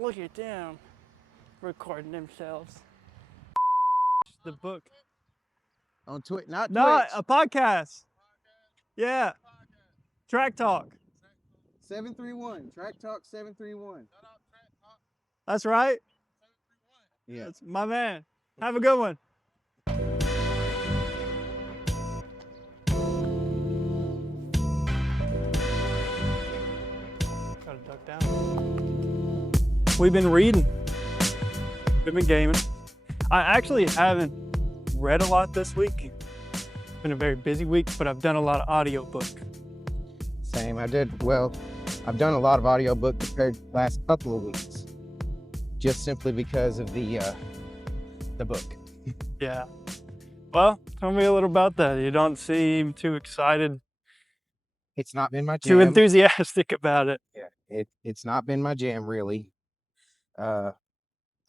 Look at them recording themselves. The book. On Twitch, not No, Twitch. a podcast. Yeah. Track Talk. 731. Track Talk 731. That's right. Yeah. That's my man. Have a good one. Gotta duck down. We've been reading. We've been gaming. I actually haven't read a lot this week. It's been a very busy week, but I've done a lot of audiobook. Same. I've done a lot of audiobook compared to the last couple of weeks. Just simply because of the book. Yeah. Well, tell me a little about that. You don't seem too excited, It's not been my jam. too enthusiastic about it. Yeah. It's not been my jam really.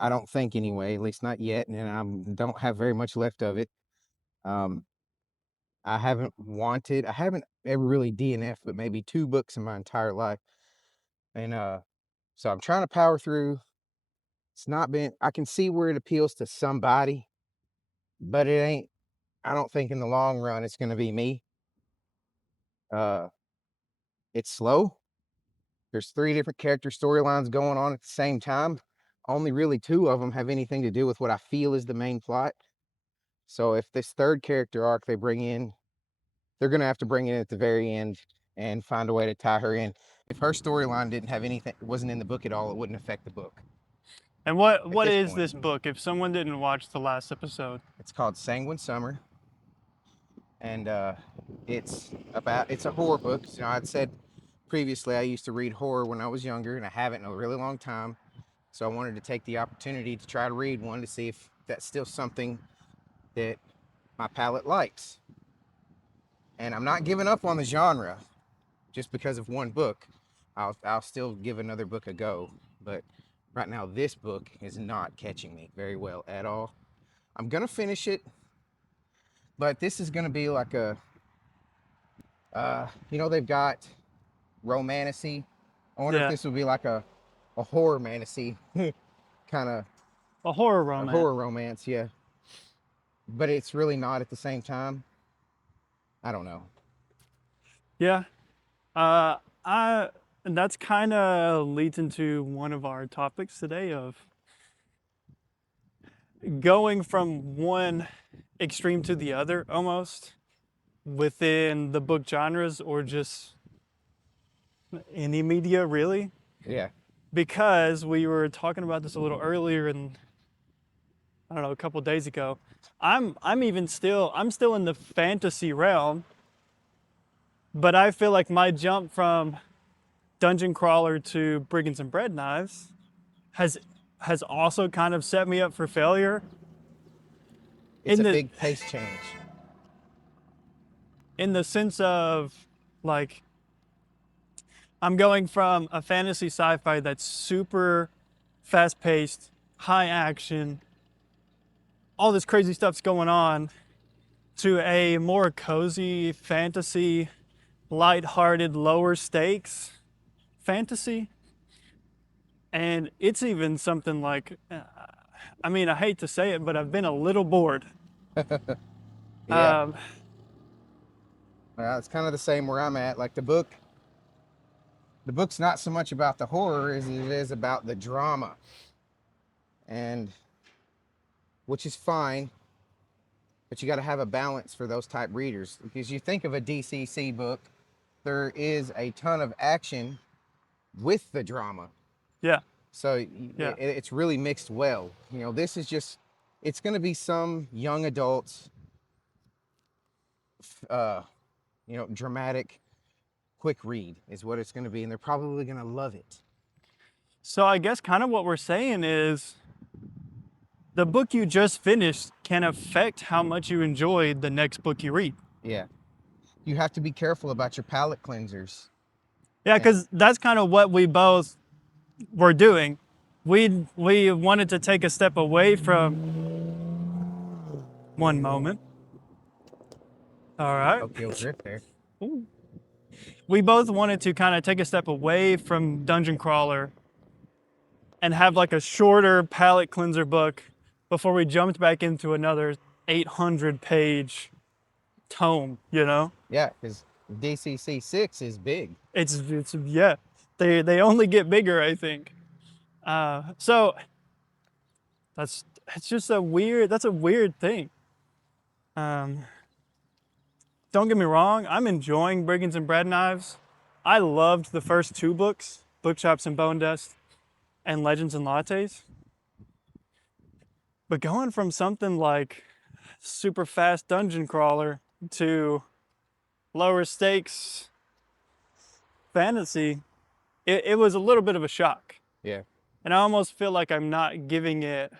I don't think anyway, at least not yet, and I don't have very much left of it. I haven't ever really DNF'd but maybe 2 books in my entire life. And so I'm trying to power through. I can see where it appeals to somebody, but I don't think in the long run it's gonna be me. It's slow. There's 3 different character storylines going on at the same time. Only really 2 of them have anything to do with what I feel is the main plot. So if this 3rd character arc they bring in, they're gonna have to bring it in at the very end and find a way to tie her in. If her storyline wasn't in the book at all, it wouldn't affect the book. And what this is point. this book? If someone didn't watch the last episode, It's called Sanguine Summer, and it's a horror book. You know, I'd said previously I used to read horror when I was younger, and I haven't in a really long time. So I wanted to take the opportunity to try to read one to see if that's still something that my palate likes. And I'm not giving up on the genre just because of one book. I'll still give another book a go, but right now this book is not catching me very well at all. I'm gonna finish it, but this is gonna be like a they've got romantasy. I wonder if yeah, this would be like a horror fantasy kind of a horror a romance. horror romance, yeah. But it's really not at the same time. I don't know. Yeah. And that's kind of leads into one of our topics today of going from one extreme to the other almost within the book genres or just any media really. Yeah. Because we were talking about this a little earlier and I don't know, a couple days ago. I'm still in the fantasy realm, but I feel like my jump from Dungeon Crawler to Brigands and Bread Knives has also kind of set me up for failure. It's a big pace change. In the sense of like I'm going from a fantasy sci-fi that's super fast-paced, high action, all this crazy stuff's going on, to a more cozy fantasy, light-hearted, lower stakes fantasy. And it's even something like, I mean, I hate to say it, but I've been a little bored. Yeah. Well, it's kind of the same where I'm at. Like the book's not so much about the horror as it is about the drama. And which is fine, but you got to have a balance for those type readers. Because you think of a DCC book, there is a ton of action with the drama. Yeah. So it's really mixed well. You know, this is just, it's going to be some young adults, dramatic, quick read is what it's going to be. And they're probably going to love it. So I guess kind of what we're saying is the book you just finished can affect how much you enjoy the next book you read. Yeah. You have to be careful about your palate cleansers. Yeah, because that's kind of what we both were doing. We wanted to take a step away from one moment. All right. Okay, over it there. Ooh. We both wanted to kind of take a step away from Dungeon Crawler and have like a shorter palate cleanser book before we jumped back into another 800 page tome, you know? Yeah, because DCC 6 is big. It's yeah, they only get bigger, I think. So it's just that's a weird thing. Um, don't get me wrong, I'm enjoying Brigands and Bread Knives. I loved the first two books, Bookshops and Bone Dust and Legends and Lattes. But going from something like super fast dungeon crawler to lower stakes fantasy, it was a little bit of a shock. Yeah. And I almost feel like I'm not giving it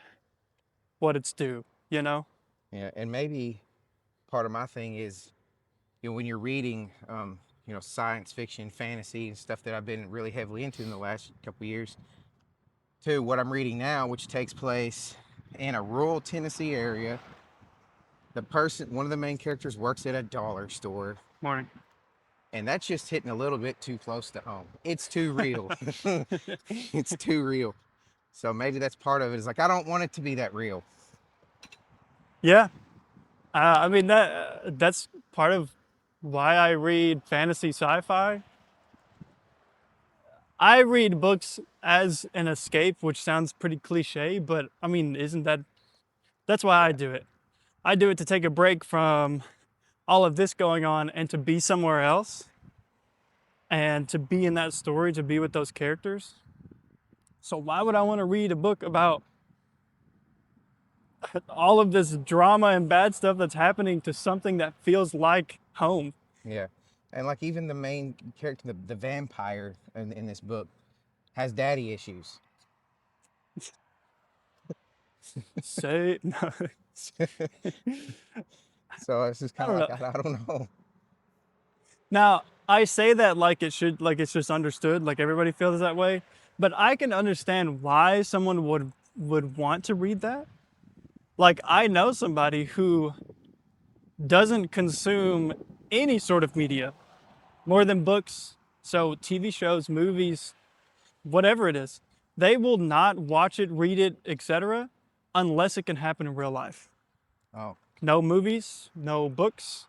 what it's due, you know? Yeah, and maybe part of my thing is, when you're reading, science fiction, fantasy, and stuff that I've been really heavily into in the last couple of years, to what I'm reading now, which takes place in a rural Tennessee area. One of the main characters works at a dollar store, Morning. and that's just hitting a little bit too close to home. It's too real. It's too real. So maybe that's part of it. Is like, I don't want it to be that real. Yeah. I mean, that's part of why I read fantasy sci-fi. I read books as an escape, which sounds pretty cliche, but I mean, that's why I do it. I do it to take a break from all of this going on and to be somewhere else and to be in that story, to be with those characters. So why would I want to read a book about all of this drama and bad stuff that's happening to something that feels like home? Yeah. And like even the main character, the vampire in this book, has daddy issues. Say no. So it's just kind of like, I don't know. Now, I say that like it's just understood, like everybody feels that way, but I can understand why someone would want to read that. Like I know somebody who doesn't consume any sort of media more than books, so TV shows, movies, whatever it is. They will not watch it, read it, etc. unless it can happen in real life. Oh. No movies, no books,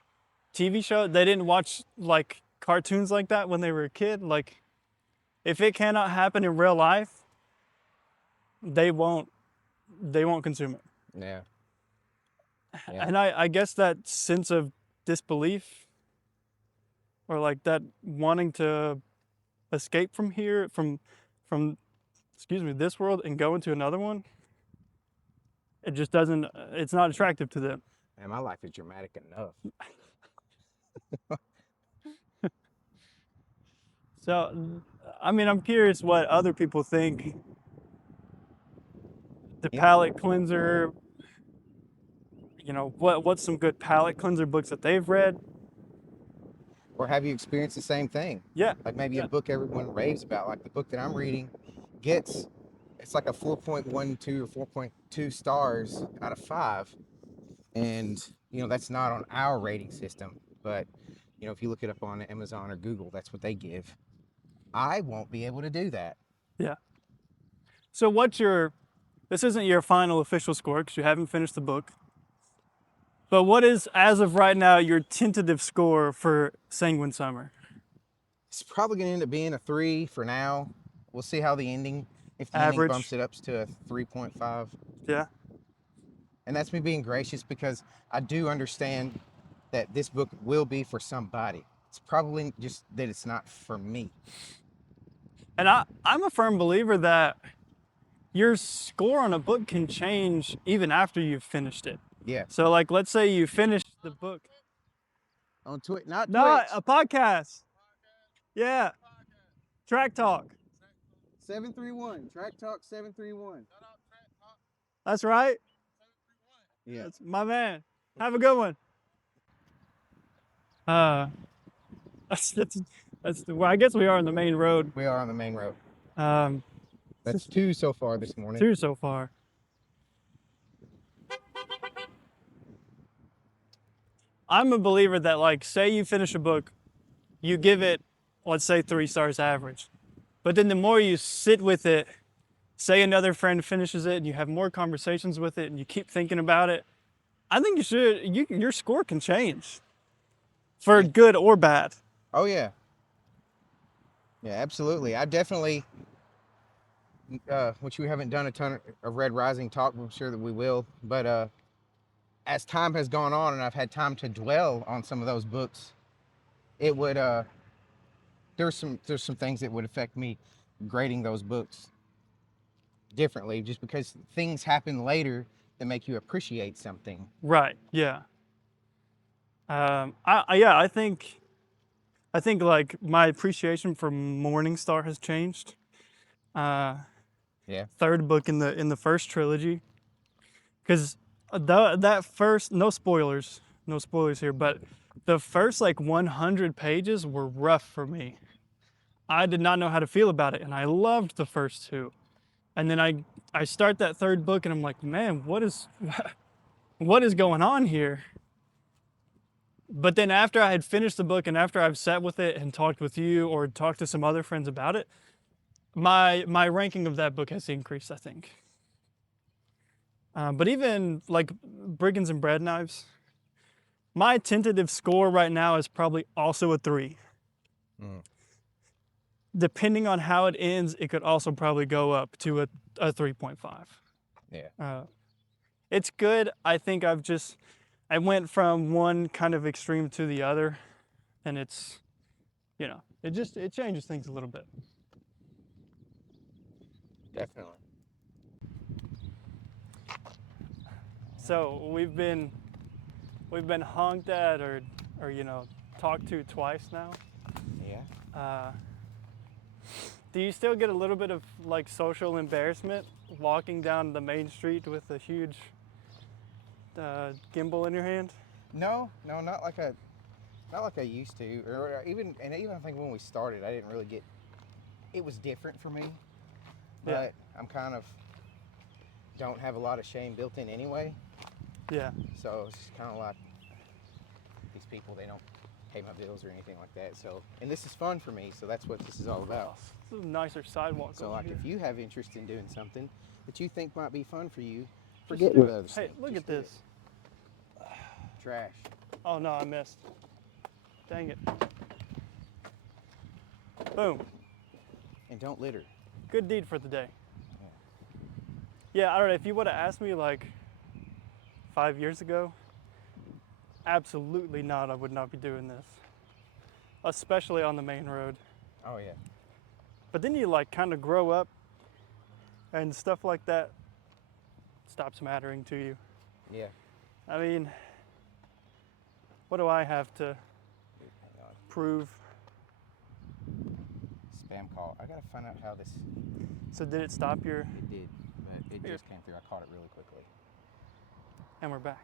TV show. They didn't watch like cartoons like that when they were a kid. Like if it cannot happen in real life, they won't consume it. Yeah. And I guess that sense of disbelief or like that wanting to escape from here, from this world and go into another one, it just doesn't, it's not attractive to them. Man, my life is dramatic enough. So, I mean, I'm curious what other people think. The palate cleanser, what's some good palate cleanser books that they've read? Or have you experienced the same thing? Yeah. Like maybe a book everyone raves about, like the book that I'm reading it's like a 4.12 or 4.2 stars out of 5. And, that's not on our rating system. But, if you look it up on Amazon or Google, that's what they give. I won't be able to do that. Yeah. So this isn't your final official score because you haven't finished the book. But what is, as of right now, your tentative score for Sanguine Summer? It's probably going to end up being a 3 for now. We'll see how the ending, if the ending bumps it up to a 3.5. Yeah. And that's me being gracious because I do understand that this book will be for somebody. It's probably just that it's not for me. And I'm a firm believer that your score on a book can change even after you've finished it. Yeah. So like, let's say you finished the book. On Twitch, not a podcast. Yeah. Track Talk. 731. Track Talk 731. That's right. Yeah. That's my man. Have a good one. Well, I guess we are on the main road. We are on the main road. That's 2 so far this morning. 2 so far. I'm a believer that, like, say you finish a book, you give it, let's say 3 stars average. But then the more you sit with it, say another friend finishes it and you have more conversations with it and you keep thinking about it, I think your score can change for Yeah. good or bad. Oh yeah. Yeah, absolutely. I definitely, which we haven't done a ton of Red Rising talk, but I'm sure that we will. But as time has gone on and I've had time to dwell on some of those books, it would there's some things that would affect me grading those books differently, just because things happen later that make you appreciate something. Right. Yeah. Yeah, I think like my appreciation for Morningstar has changed. Uh, Yeah. Third book in the first trilogy, because that first, no spoilers here, but the first like 100 pages were rough for me. I did not know how to feel about it, and I loved the first two. And then I start that third book, and I'm like, man, what is going on here? But then after I had finished the book and after I've sat with it and talked with you or talked to some other friends about it, my ranking of that book has increased, I think. But even like Brigands and Bread Knives, my tentative score right now is probably also a 3. Mm. Depending on how it ends, it could also probably go up to a 3.5. Yeah. It's good. I think I went from one kind of extreme to the other, and it's, it changes things a little bit. Definitely. So we've been honked at or talked to twice now. Yeah. Do you still get a little bit of like social embarrassment walking down the main street with a huge gimbal in your hand? No, not like I used to, or even I think when we started, I didn't really get. It was different for me, but Yeah. I'm kind of don't have a lot of shame built in anyway. Yeah. So it's just kind of like these people, they don't pay my bills or anything like that. So, and this is fun for me, so that's what this is all about. This is a nicer sidewalk. So over like here. if you have interest in doing something that you think might be fun for you, Just forget do what it. others Hey, think. look Just at do it. this. Trash. Oh no, I missed. Dang it. Boom. And don't litter. Good deed for the day. Yeah, I don't know. If you would have asked me like 5 years ago, absolutely not. I would not be doing this, especially on the main road. Oh yeah. But then you like kind of grow up, and stuff like that stops mattering to you. Yeah. I mean, what do I have to Hang on. prove? Spam call. I gotta find out how this. So did it stop your? It did, but it Here. just came through. I caught it really quickly. And we're back.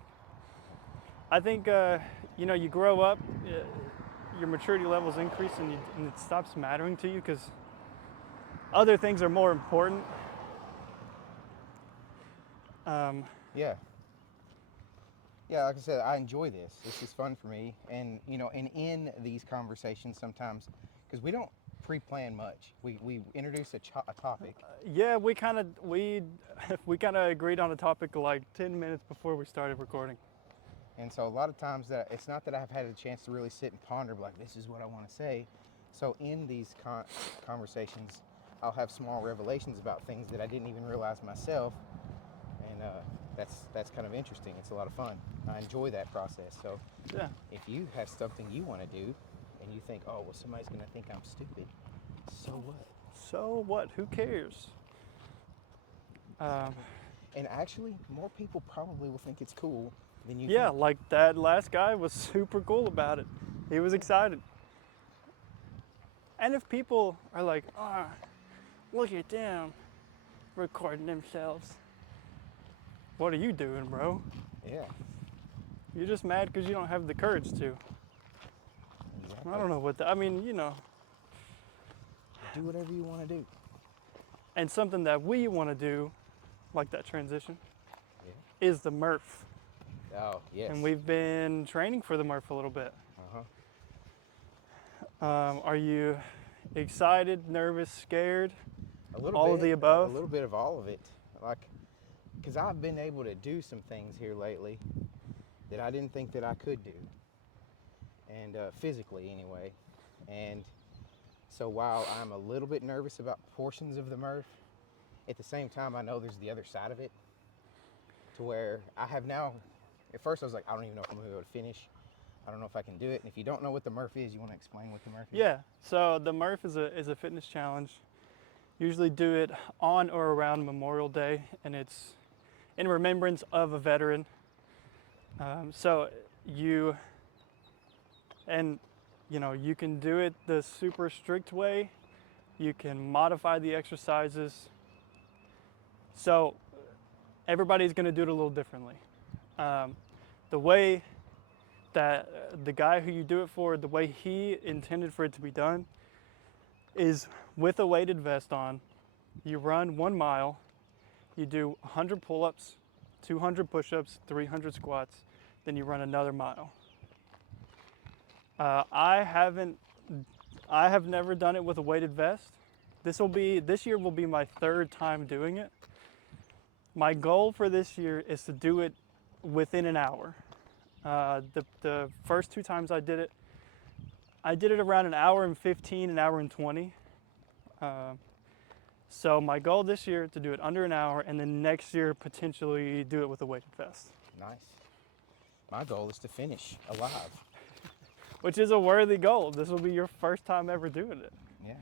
I think you grow up, your maturity levels increase, and it stops mattering to you because other things are more important. Yeah. Yeah, like I said, I enjoy this. This is fun for me, and and in these conversations sometimes, because we don't pre-plan much. We introduce a topic. Yeah, we kind of agreed on a topic like 10 minutes before we started recording. And so a lot of times that it's not that I've had a chance to really sit and ponder, like this is what I want to say. So in these conversations, I'll have small revelations about things that I didn't even realize myself, and that's kind of interesting. It's a lot of fun. I enjoy that process. So Yeah. if you have something you want to do, and you think, oh well, somebody's gonna think I'm stupid, so what? So what? Who cares? And actually, more people probably will think it's cool than you. Yeah, think. like that last guy was super cool about it. He was excited. And if people are like, ah, look at them recording themselves. What are you doing, bro? Yeah. You're just mad because you don't have the courage to. Exactly. I don't know what I mean, Do whatever you want to do. and something that we want to do, like that transition, Yeah. is the Murph. Oh yes. And we've been training for the Murph a little bit. Uh-huh. Are you excited, nervous, scared? A little All bit, of the above? A little bit of all of it. Like, because I've been able to do some things here lately that I didn't think that I could do, and physically anyway. And so while I'm a little bit nervous about portions of the Murph, at the same time I know there's the other side of it, to where I have now. At first I was like, I don't even know if I'm gonna be able to finish. I don't know if I can do it. And if you don't know what the Murph is, you want to explain what the Murph is? Yeah. So the Murph is a fitness challenge. Usually do it on or around Memorial Day, and it's in remembrance of a veteran. So you you can do it the super strict way. You can modify the exercises. So everybody's going to do it a little differently. The way that the guy who you do it for, the way he intended for it to be done, is with a weighted vest on. You run 1 mile. You do 100 pull-ups, 200 push-ups, 300 squats. Then you run another mile. I have never done it with a weighted vest. This year will be my 3rd time doing it. My goal for this year is to do it within an hour. The first 2 times I did it around 1 hour and 15, 1 hour and 20. So my goal this year to do it under an hour, and then next year potentially do it with a weighted vest. Nice. My goal is to finish alive. Which is a worthy goal. This will be your first time ever doing it. Yeah.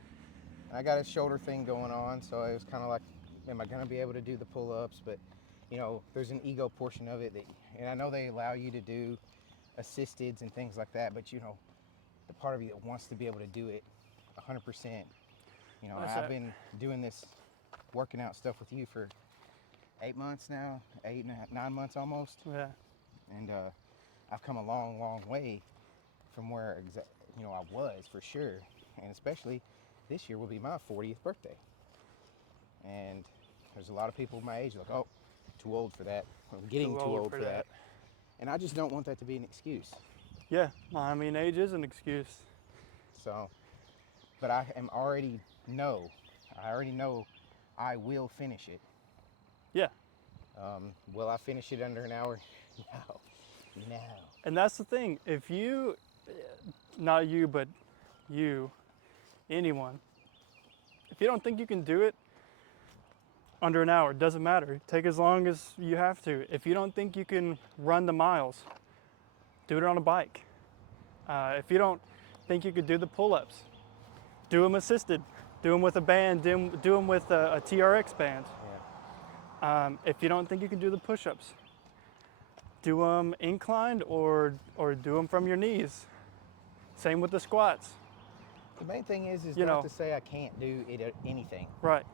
I got a shoulder thing going on, so it was kind of like, am I going to be able to do the pull-ups? But, there's an ego portion of it and I know they allow you to do assisteds and things like that, but, the part of you that wants to be able to do it 100%. I've been doing this working out stuff with you for 8 months now, 9 months almost. Yeah. And I've come a long, long way from where I was, for sure. And especially this year will be my 40th birthday. And there's a lot of people my age like, oh, too old for that. I'm getting too old for that. And I just don't want that to be an excuse. Yeah, I mean, age is an excuse. So, but I already know I will finish it. Yeah. Will I finish it under an hour? No. And that's the thing. If you, not you, but you, anyone, if you don't think you can do it under an hour, it doesn't matter. Take as long as you have to. If you don't think you can run the miles, do it on a bike. If you don't think you could do the pull-ups, do them assisted. Do them with a band, do them with a TRX band. Yeah. If you don't think you can do the push-ups, do them inclined or do them from your knees. Same with the squats. The main thing is You not know. to say I can't do anything. Right,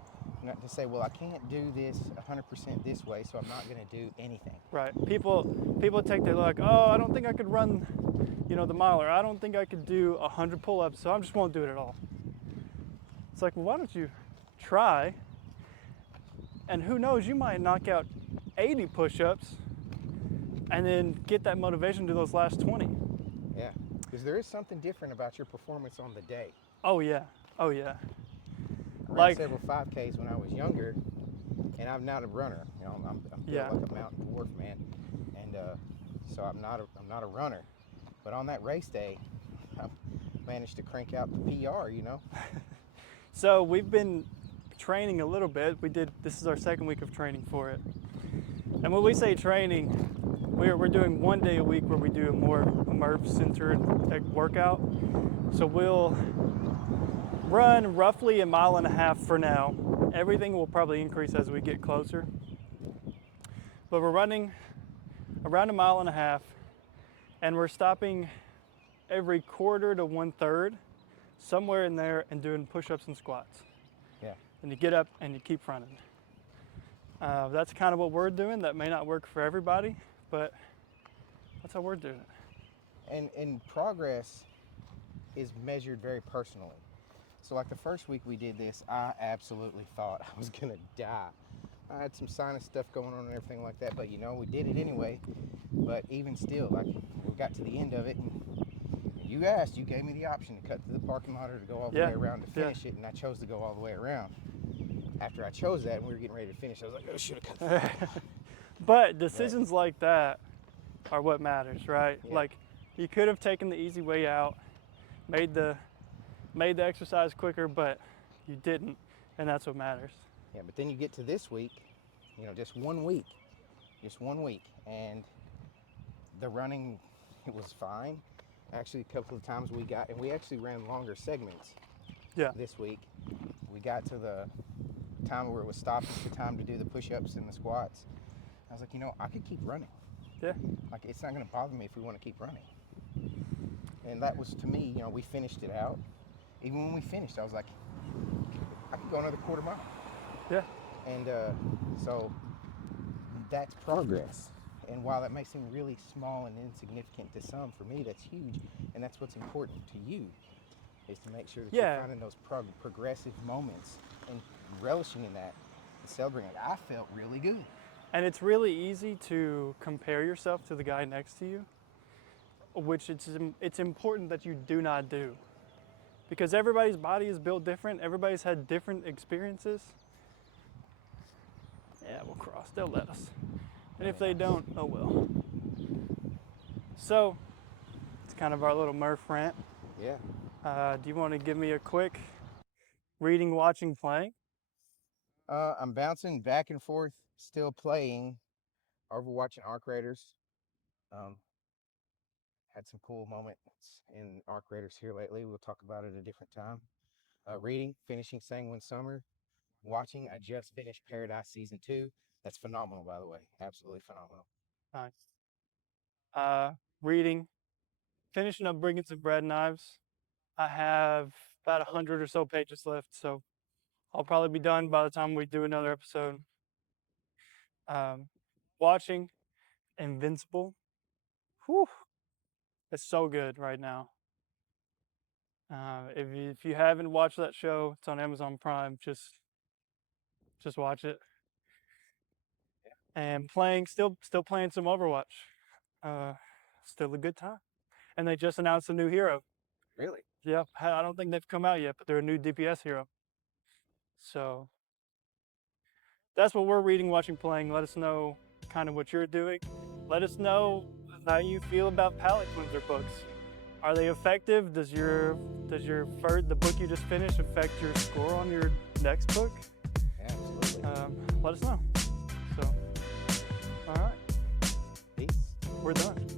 Not to say, well, I can't do this 100% this way, so I'm not going to do anything. right. People take their like, oh, I don't think I could run, the mile, or I don't think I could do 100 pull-ups, so I just won't do it at all. It's like, well, why don't you try? And who knows, you might knock out 80 push-ups and then get that motivation to those last 20. Yeah, because there is something different about your performance on the day. Oh yeah, oh yeah. I ran Like- several 5Ks when I was younger, and I'm not a runner. I'm built Yeah. like a mountain dwarf, man, and so I'm not a runner. But on that race day, I managed to crank out the PR. So we've been training a little bit. This is our 2nd week of training for it. And when we say training, we're doing 1 day a week where we do a more Murph-centered workout. So we'll run roughly 1.5 miles for now. Everything will probably increase as we get closer. But we're running around 1.5 miles, and we're stopping every quarter to 1/3, somewhere in there, and doing push-ups and squats. Yeah. And you get up and you keep running. That's kind of what we're doing. That may not work for everybody, but that's how we're doing it. And progress is measured very personally. So like the first week we did this, I absolutely thought I was gonna die. I had some sinus stuff going on and everything like that, but we did it anyway. But even still, like, we got to the end of it, and you gave me the option to cut through the parking lot or to go all the way around to finish it, and I chose to go all the way around. after I chose that and we were getting ready to finish, I was like, oh, should have cut that. But decisions like that are what matters, right? Yeah. Like, you could have taken the easy way out, made the exercise quicker, but you didn't, and that's what matters. Yeah, but then you get to this week, you know, just 1 week, and the running, it was fine. Actually, a couple of times we actually ran longer segments. Yeah. This week, we got to the time where it was stopping for time to do the push-ups and the squats. I was like, you know, I could keep running. Yeah. Like, it's not going to bother me if we want to keep running. And that was, to me, you know, we finished it out. Even when we finished, I was like, I could go another quarter mile. Yeah. And so that's progress. And while that may seem really small and insignificant to some, for me, that's huge. And that's what's important to you, is to make sure that Yeah. you're finding those progressive moments and relishing in that and celebrating it. I felt really good. And it's really easy to compare yourself to the guy next to you, which it's important that you do not do. Because everybody's body is built different, everybody's had different experiences. Yeah, we'll cross, they'll let us. And if they don't, oh well. So, it's kind of our little Murph rant. Yeah. Do you want to give me a quick reading, watching, playing? I'm bouncing back and forth, still playing Overwatch and Arc Raiders. Had some cool moments in Arc Raiders here lately. We'll talk about it a different time. Reading, finishing Sanguine Summer. Watching, I just finished Paradise Season 2. That's phenomenal, by the way. Absolutely phenomenal. Nice. Reading, finishing up Brigands and Bread Knives. I have about 100 or so pages left, so I'll probably be done by the time we do another episode. Watching Invincible. Whew, it's so good right now. If you haven't watched that show, it's on Amazon Prime. Just watch it. And still playing some Overwatch. Still a good time. And they just announced a new hero. Really? Yeah, I don't think they've come out yet, but they're a new DPS hero. So that's what we're reading, watching, playing. Let us know kind of what you're doing. Let us know how you feel about palate cleanser books. Are they effective? Does the book you just finished affect your score on your next book? Yeah, absolutely. Let us know. So, all right, Peace. we're done.